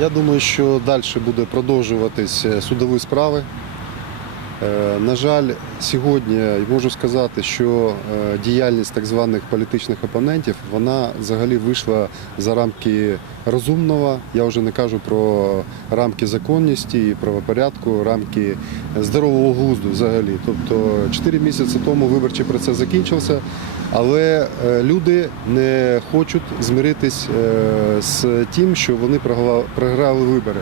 Я думаю, що далі буде продовжуватись е, судові справи. Е, На жаль, сьогодні можу сказати, що е, діяльність так званих політичних опонентів вона взагалі вийшла за рамки розумного. Я вже не кажу про рамки законності і правопорядку, рамки здорового глузду взагалі. Тобто 4 місяці тому виборчий процес закінчився, але е, люди не хочуть змиритись е, з тим, що вони програли вибори.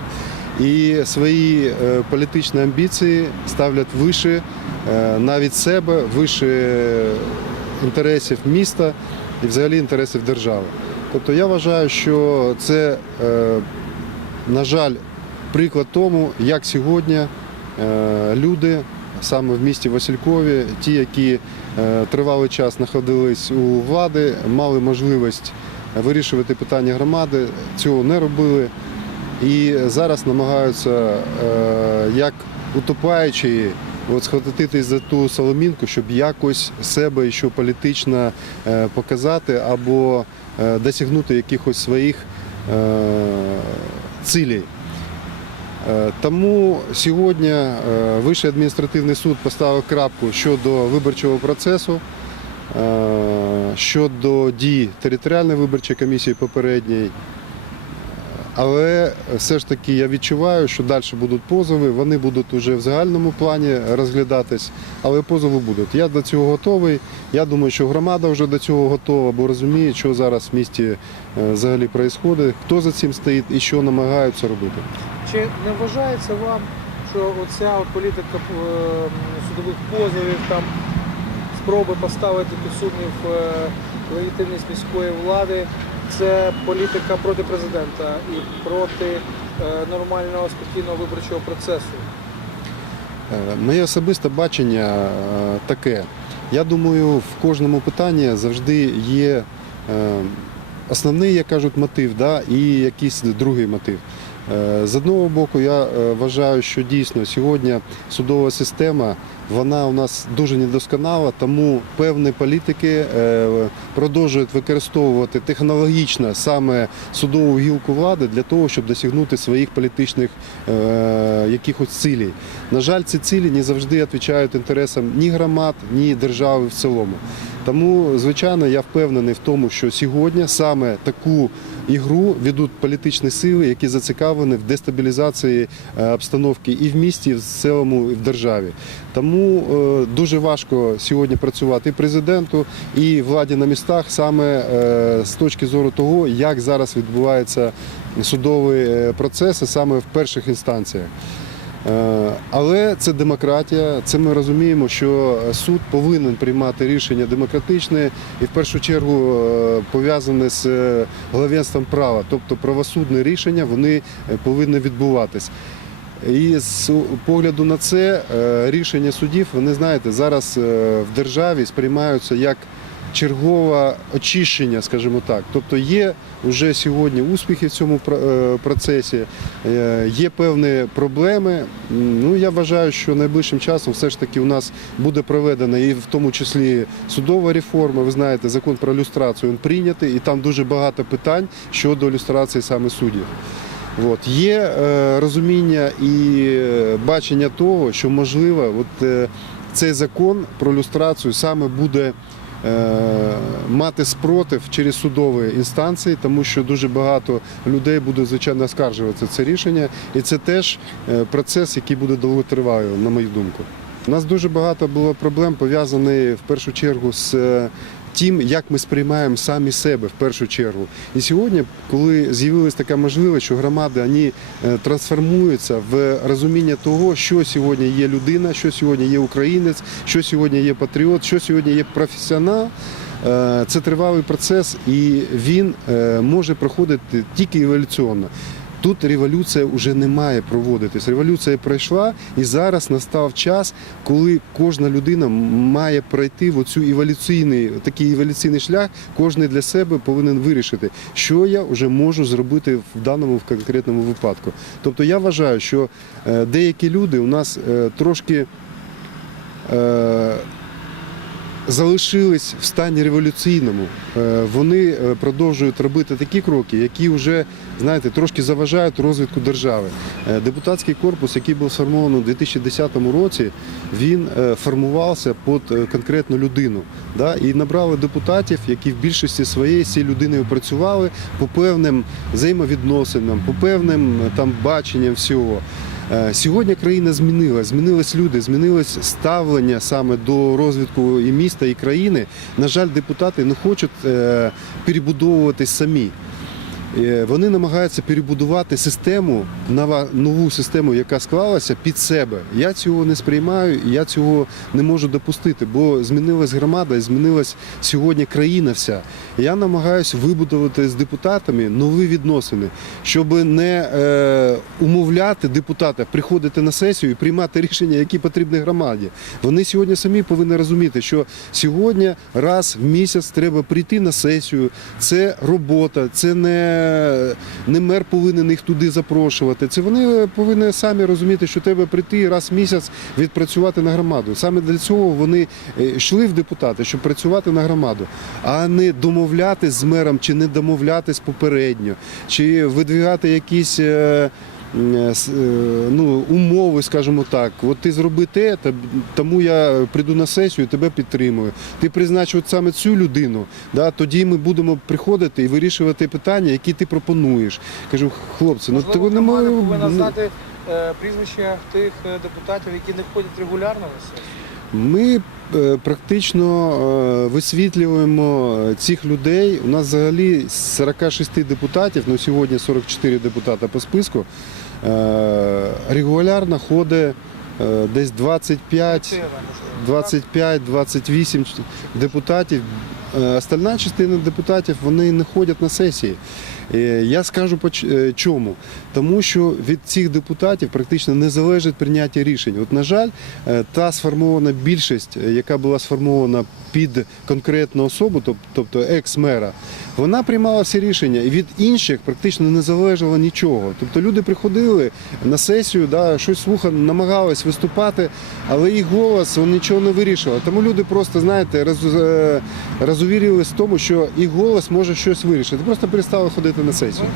І свої е, політичні амбіції ставлять вище навіть себе, вище інтересів міста і взагалі інтересів держави. Тобто я вважаю, що це, на жаль, приклад тому, як сьогодні люди саме в місті Василькові, ті, які е, тривалий час знаходились у влади, мали можливість вирішувати питання громади, цього не робили. І зараз намагаються, е, як утопаючи, от схватити за ту соломінку, щоб якось себе ще політично е, показати або досягнути якихось своїх цілей. Е, Тому сьогодні е, Вищий адміністративний суд поставив крапку щодо виборчого процесу, е, щодо дій територіальної виборчої комісії попередньої. Але все ж таки я відчуваю, що далі будуть позови, вони будуть вже в загальному плані розглядатись, але позови будуть. Я до цього готовий. Я думаю, що громада вже до цього готова, бо розуміє, що зараз в місті е, взагалі відбувається, хто за цим стоїть і що намагаються робити. Чи не вважається вам, що оця політика е, судових позовів, там спроби поставити під сумнів е, легітимність міської влади, це політика проти президента і проти е, нормального спокійного виборчого процесу? Е, Моє особисте бачення е, таке. Я думаю, в кожному питанні завжди є основний, як кажуть, мотив, да, і якийсь другий мотив. Е, З одного боку, я е, вважаю, що дійсно сьогодні судова система вона у нас дуже недосконала, тому певні політики е, продовжують використовувати технологічно саме судову гілку влади для того, щоб досягнути своїх політичних якихось цілей. На жаль, ці цілі не завжди відповідають інтересам ні громад, ні держави в цілому. Тому, звичайно, я впевнений в тому, що сьогодні саме таку ігру ведуть політичні сили, які зацікавлені в дестабілізації е, обстановки і в місті, і в цілому, і в державі. Тому е, дуже важко сьогодні працювати і президенту, і владі на містах саме е, з точки зору того, як зараз відбуваються судові процеси саме в перших інстанціях. Е, Але це демократія. Це ми розуміємо, що суд повинен приймати рішення демократичне і в першу чергу е, пов'язане з е, главенством права, тобто правосудні рішення вони е, повинні відбуватись. І з погляду на це е, рішення судів, вони знаєте, зараз е, в державі сприймаються як чергове очищення, скажімо так. Тобто є вже сьогодні успіхи в цьому е, процесі, е, є певні проблеми. Ну я вважаю, що найближчим часом все ж таки у нас буде проведена і в тому числі судова реформа. Ви знаєте, закон про люстрацію він прийнятий, і там дуже багато питань щодо люстрації саме суддів. От. Є е, розуміння і е, бачення того, що можливо, от, е, цей закон про люстрацію саме буде мати спротив через судові інстанції, тому що дуже багато людей буде звичайно оскаржувати це рішення, і це теж е, процес, який буде довготривалий, на мою думку. У нас дуже багато було проблем пов'язаних в першу чергу з е, тим, як ми сприймаємо самі себе в першу чергу. І сьогодні, коли з'явилася така можливість, що громади вони е, трансформуються в розуміння того, що сьогодні є людина, що сьогодні є українець, що сьогодні є патріот, що сьогодні є професіонал. е, Це тривалий процес, і він е, може проходити тільки еволюційно. Тут революція вже не має проводитись. Революція пройшла, і зараз настав час, коли кожна людина має пройти в оцю еволюційний, такий еволюційний шлях, кожен для себе повинен вирішити, що я вже можу зробити в даному в конкретному випадку. Тобто я вважаю, що е, деякі люди у нас е, трошки. Залишились в стані революційному. Е, Вони е, продовжують робити такі кроки, які вже знаєте трошки заважають розвитку держави. Е, Депутатський корпус, який був сформований у 2010 році, він формувався під конкретну людину. Да? І набрали депутатів, які в більшості своєї з цією людиною працювали по певним взаємовідносинам, по певним там баченням всього. Е, Сьогодні країна змінилась, змінились люди, змінилось ставлення саме до розвитку і міста, і країни. На жаль, депутати не хочуть е, перебудовуватись самі. Е, Вони намагаються перебудувати систему, нова- нову систему, яка склалася під себе. Я цього не сприймаю, і я цього не можу допустити, бо змінилась громада, і змінилась сьогодні країна вся. Я намагаюся вибудувати з депутатами нові відносини, щоб не е, умовляти депутата приходити на сесію і приймати рішення, які потрібні громаді. Вони сьогодні самі повинні розуміти, що сьогодні раз в місяць треба прийти на сесію. Це робота, це не, не мер повинен їх туди запрошувати. Це вони повинні самі розуміти, що треба прийти раз в місяць відпрацювати на громаду. Саме для цього вони е, йшли в депутати, щоб працювати на громаду, а не домовлятись з мером чи не домовлятись попередньо, чи видвигати якісь. Е, е, Ну, умови, скажімо так, от ти зроби те, тому я прийду на сесію, тебе підтримую. Ти призначив от саме цю людину, да, тоді ми будемо приходити і вирішувати питання, які ти пропонуєш. Кажу, хлопці, ну ти не маю- повинна знати е, прізвища тих депутатів, які не ходять регулярно на сесію. Ми практично висвітлюємо цих людей. У нас взагалі з 46 депутатів, ну сьогодні 44 депутата по списку. Е, Регулярно ходить е, десь 25 Це, можливо. 25-28 депутатів. Е, Остальна частина депутатів вони не ходять на сесії. Я скажу чому. Тому що від цих депутатів практично не залежить прийняття рішень. От, на жаль, та сформована більшість, яка була сформована під конкретну особу, тобто екс-мера, вона приймала всі рішення і від інших практично не залежало нічого. Тобто люди приходили на сесію, да, щось слухали, намагались виступати, але їх голос він нічого не вирішував. Тому люди просто, знаєте, роз, е, розувірились в тому, що їх голос може щось вирішити. Просто перестали ходити на сесію.